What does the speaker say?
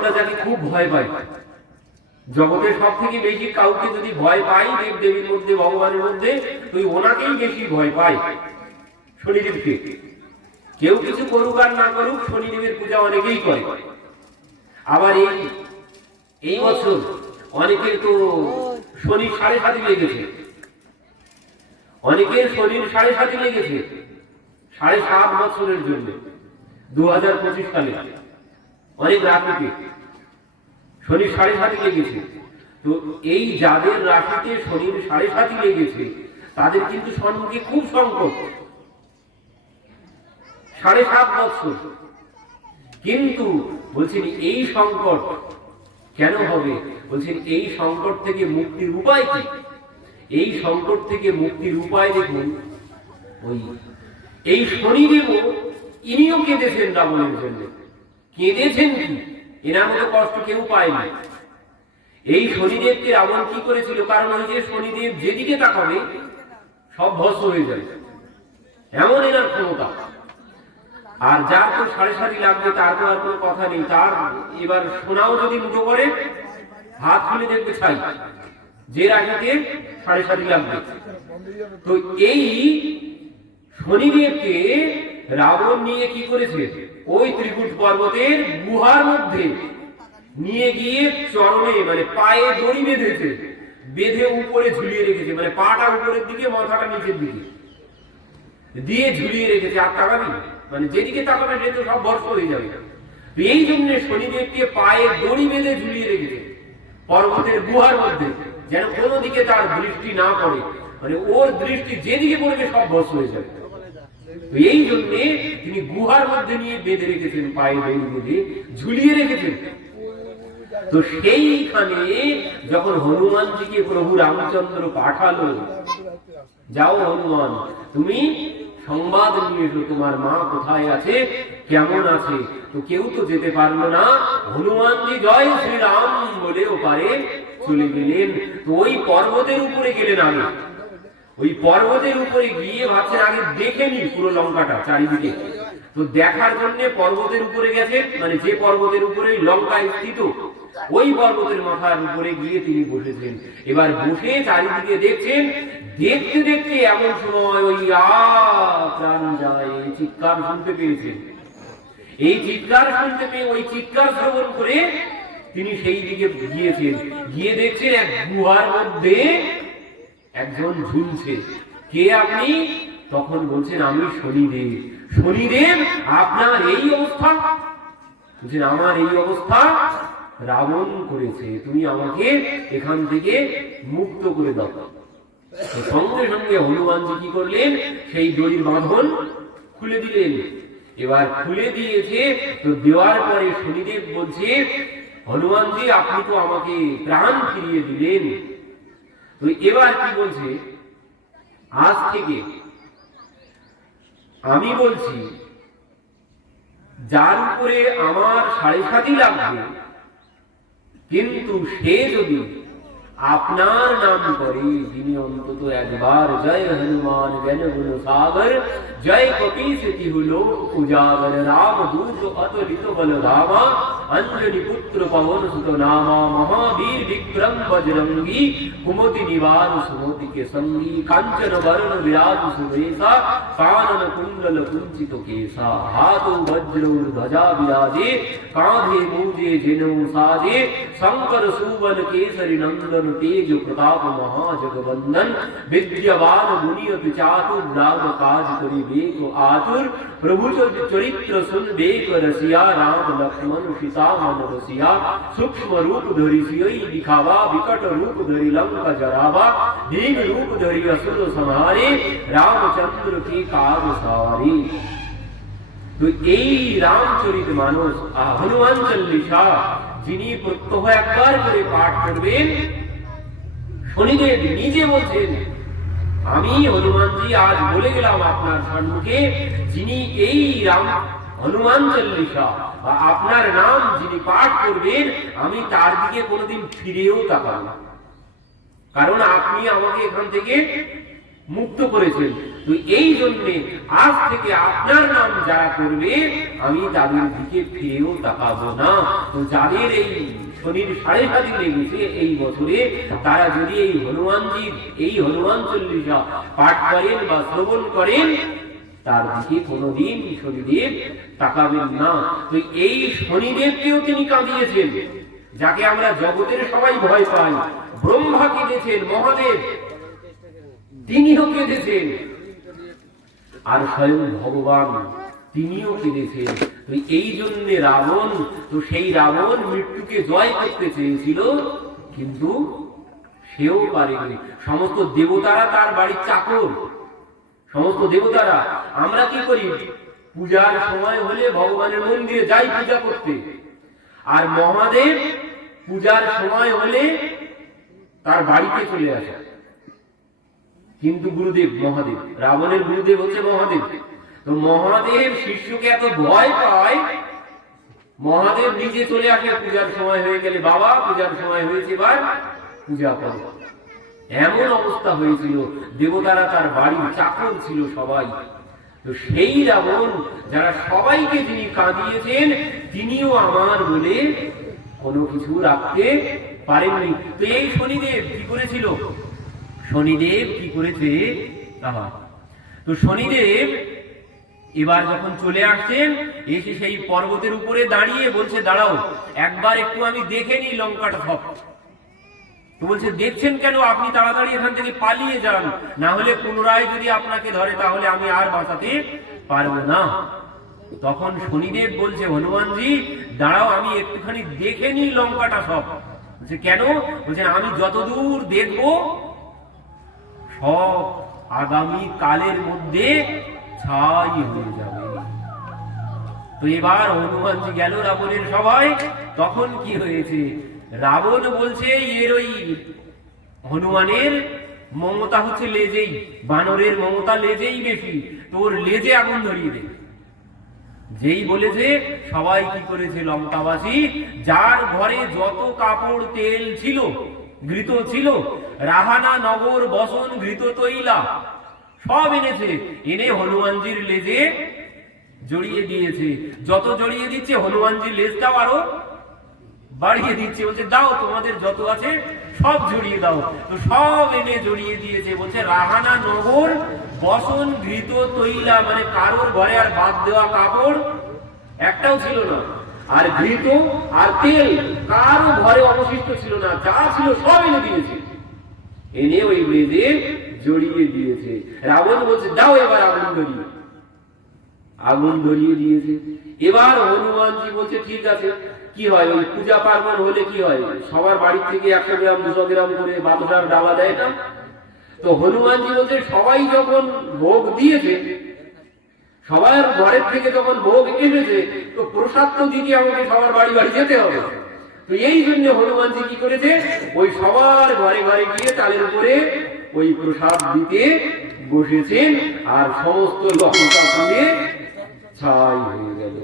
আমরা যাকে খুব ভয় পাই। জগতের সব থেকে বেশি কাউকে যদি ভয় পাই দেব দেবীর মধ্যে, ভগবানের মধ্যে, তুই ওনাকেই বেশি ভয় পাই, শনিদেবকে। কেউ কিছু করুক আর না করুক, শনিদেবের পূজা অনেকেই করে। আবার এই এই বছর অনেকের তো শনি সাড়ে সাতি লেগেছে। অনেকের শনির সাড়ে সাতি লেগেছে, সাড়ে সাত বছরের জন্য, দু হাজার পঁচিশ সালে। অনেক রাত্রিতে শনি সাড়ে সাতি লেগেছে। তো এই যাদের রাশিতে শনির সাড়ে সাতি লেগেছে, তাদের কিন্তু সম্মুখে খুব সংকট। সাড়ে সাত বছর কিন্তু বলছেন, এই সংকট কেন হবে? বলছেন, এই সংকট থেকে মুক্তির উপায় কি? এই সংকট থেকে মুক্তির উপায় দেখুন, ওই, এই শনিদেবও ইনিও কেঁদেছেন রাবণের জন্য। কেঁদেছেন কি এনার মতো কষ্ট কেউ পায়নি এই শনিদেবকে রাবণ কি করেছিল? কারণ ওই যে শনিদেব যেদিকে তাকাবে, সব ভস্ম হয়ে যায় এমন এনার ক্ষমতা। আর যার তো সাড়ে সাতি লাগবে, তার তো আর কোনো কথা নেই। তার এবার সোনাও যদি মুঠো করে, হাত খুলে দেখবে ছাই। যে রাখিতে সাড়ে সাতি লাগবে। তো এই শনিদেবকে রাবণ নিয়ে কি করেছে? ওই ত্রিকুট পর্বতের গুহার মধ্যে নিয়ে গিয়ে চরণে মানে পায়ে দড়ি বেঁধেছে। বেঁধে উপরে ঝুলিয়ে রেখেছে মানে পাটা উপরের দিকে, মাথাটা নিচের দিকে। দিয়ে ঝুলিয়ে রেখেছে, আর তাকাবি? মানে যেদিকে তাকাবে, সে তো সব বর্ষ হয়ে যাবে। এই জন্য শনিদেবকে পায়ে দড়ি বেঁধে ঝুলিয়ে রেখেছে পর্বতের গুহার মধ্যে, যেন কোনো দিকে তার দৃষ্টি না পড়ে। মানে ওর দৃষ্টি যেদিকে পড়বে, সব ভস্ম হয়ে যাবে। এই জন্য তিনি গুহার মধ্যে নিয়ে বেঁধে রেখেছেন ঝুলিয়ে রেখেছেন। তো সেইখানে যখন হনুমানজিকে প্রভু রামচন্দ্র পাঠালো, যাও হনুমান, তুমি সংবাদ নিয়ে এসো, তোমার মা কোথায় আছে, কেমন আছে? তো কেউ তো যেতে পারল না। হনুমানজি জয় শ্রীরাম বলে ওপারে চলে গেলেন। তো ওই পর্বতের উপরে গেলেন আগে। ওই পর্বতের উপরে গিয়ে ভাবছেন, আগে দেখে নি পুরো লঙ্কাটা চারিদিকে। তো দেখার জন্য পর্বতের উপরে গেছে মানে যে পর্বতের উপরে লঙ্কা স্থিত, ওই পর্বতের মাথার উপরে গিয়ে তিনি বসেছেন। এবার বসে চারিদিকে দেখছেন, দেখতে দেখতে এমন সময় ওই প্রাণ যায়, এই চিৎকার শুনতে পেয়েছেন। এই চিৎকার শুনতে পেয়ে, ওই চিৎকার শ্রবণ করে তিনি সেই দিকে গিয়েছেন। গিয়ে দেখছেন এক গুহার মধ্যে একজন ঝুলছে। কে আপনি? তখন বলছেন, আমি শনিদেব। শনিদেব, আপনার এই অবস্থা? বলছেন, আমার এই অবস্থা রাবণ করেছে। তুমি আমাকে এখান থেকে মুক্ত করে দাও। সঙ্গে সঙ্গে হনুমানজি কি করলেন, সেই দড়ির বাঁধন খুলে দিলেন। এবার খুলে দিয়েছে, তো দেওয়ার পরে শনিদেব বলছে, হনুমানজি, আপনি তো আমাকে প্রাণ ফিরিয়ে দিলেন। তো এবার কি বলছে? আজ থেকে আমি বলছি, যার উপরে আমার সাড়ে সাতই লাগবে, কিন্তু সে যদি আপনার নাম করে যিনি অন্তত একবার জয় হনুমান জন গুণ সাগর জয় কপি কি হলো উজাগর রাম দূত অতলিত বল রামা অঞ্জনি পুত্র পবন সুত নামা মহাবীর বিক্রম বজরঙ্গী কুমতি নিবার সুমতি के संगी कांचन वर्ण विराज सुवेशा कानन कुंडल कुंचित केसा हाथो वज्र ध्वजा विराजे कांधे मूजे जिनऊ साजे शंकर सुवन केसरी नंदन तेज प्रताप महाजगवंदन विद्यवान गुणियत चातुर राम काज करि बेक आतुर प्रभु चरित्र सुन बेक रसिया राम लक्ष्मण सीता मन रसिया सूक्ष्म रूप धरि सियई दिखावा विकट रूप धरि लंका जरावा दीन रूप धरि असुर संहारे रामचंद्र के काज सारे তো এই রামচরিত মানস আহ, হনুমান চল্লিশা যিনি প্রত্যহ একবার করে পাঠ করবেন নিজে বলছেন আমি হনুমানজি, আজ বলে গেলাম আপনার সম্মুখে যিনি এই রাম হনুমান চল্লিশা বা আপনার নাম যিনি পাঠ করবেন, আমি তার দিকে কোনোদিন ফিরেও তাকাব না। কারণ আপনি আমাকে এখান থেকে মুক্ত করেছেন। এই জন্যে আজ থেকে আপনার নাম যারা করবে, আমি তাদের দিকে ফিরেও তাকাবো না। তো যাদের এই শনির সাড়ে লেগেছে এই বছরে, তারা যদি এই হনুমানজির, এই হনুমান চল্লিশা পাঠ করেন বা শ্রবণ করেন, তার দিকে কোনোদিন শনিদেব তাকাবেন না। তো এই শনিদেবকেও তিনি কাঁদিয়েছেন, যাকে আমরা জগতের সবাই ভয় পাই। ব্রহ্মা কেঁদেছেন, মহাদেব। তিনিও কেঁদেছেন। আর স্বয়ং ভগবান, তিনিও কেঁদেছেন এই জন্য রাবণ, তো সেই রাবণ মৃত্যুকে জয় করতে চেয়েছিল, কিন্তু সেও পারেনি। সমস্ত দেবতারা তার বাড়ির চাকর। সমস্ত দেবতারা, আমরা কি করি? পূজার সময় হলে ভগবানের মন্দিরে যাই পূজা করতে। আর মহাদেব, পূজার সময় হলে তার বাড়িতে চলে আসে। কিন্তু গুরুদেব, মহাদেব। রাবণের গুরুদেব হচ্ছে মহাদেব। তো মহাদেব শিষ্যকে এত ভয় পায়, মহাদেব নিজে চলে আসে, পূজার সময় হয়ে গেলে বাবা, পূজার সময় হয়েছে এবার পূজা করো। এমন অবস্থা হয়েছিল, দেবতারা তার বাড়ির চাকর ছিল সবাই। তো সেই রাবণ, যারা সবাইকে যিনি কাঁদিয়েছেন, তিনিও আমার বলে কোনো কিছু রাখতে পারেননি। তো এই শনিদেব কি করেছিল? শনিদেব কি করেছে? আহা। তো শনিদেব এবার যখন চলে আসছেন, এসে সেই পর্বতের উপরে দাঁড়িয়ে বলছে, দাঁড়াও, একবার একটু আমি দেখে নিই লঙ্কাটা সব তো বলছে, দেখছেন কেন? আপনি তাড়াতাড়ি এখান থেকে পালিয়ে যান। না হলে পুনরায় যদি আপনাকে ধরে, তাহলে আমি আর বাঁচাতে পারব না। তখন শনিদেব বলছে, হনুমানজি, দাঁড়াও, আমি একটুখানি দেখে নিই লঙ্কাটা সব বলছে, কেন? বলছে, আমি যতদূর দেখব সব আগামী কালের মধ্যে ছাই হয়ে যাবে। তো এবার হনুমানজি গেল রাবণের সবাই তখন কি হয়েছে? রাবণ বলছে, এর ওই হনুমানের মমতা হচ্ছে লেজেই, বানরের মমতা লেজেই বেশি, তোর লেজে আগুন ধরিয়ে দে। যেই বলেছে, সবাই কি করেছে লঙ্কাবাসী? যার ঘরে যত কাপড় তেল ছিল ঘৃত ছিল। রাহানা নগর বসন ঘৃত তৈলা। সব এনেছে। এনে হনুমানজির লেজে জড়িয়ে দিয়েছে। যত জড়িয়ে দিচ্ছে, হনুমানজির লেজটাও আরও বাড়িয়ে দিচ্ছে। বলছে, দাও, তোমাদের যত আছে, সব জড়িয়ে দাও। তো সব এনে জড়িয়ে দিয়েছে। বলছে রাহানা নগর বসন ঘৃত তৈলা। মানে কারোর ঘরে আর বাদ দেওয়া কাপড় একটাও ছিল না। আর ঘৃত আর তেল কারও ঘরে অবশিষ্ট ছিল না, যা ছিল সব এনে দিয়েছে। এনে ওই মেয়েদের জড়িয়ে দিয়েছে। রাবণ বলছে, দাও এবার আগুন ধরিয়ে। আগুন ধরিয়ে দিয়েছে। এবার হনুমানজি বলছে, ঠিক আছে, কি হয়? ওই পূজা পার্বণ হলে কি হয়? সবার বাড়ির থেকে একশো গ্রাম, দুশো গ্রাম করে বাদশার ডালা দেয় না? তো হনুমানজি বলছে, সবাই যখন ভোগ দিয়েছে সবার ঘরের থেকে যখন ভোগ এসেছে, তো প্রসাদ তো দিতে আমাকে সবার বাড়ি বাড়ি যেতে হবে। তো এই জন্য হনুমানজি কি করেছে? ওই সবার ঘরে ঘরে গিয়ে তাদের উপরে ওই প্রসাদ দিতে বসেছেন, আর সমস্ত লঙ্কা পুড়ে ছাই হয়ে গেল।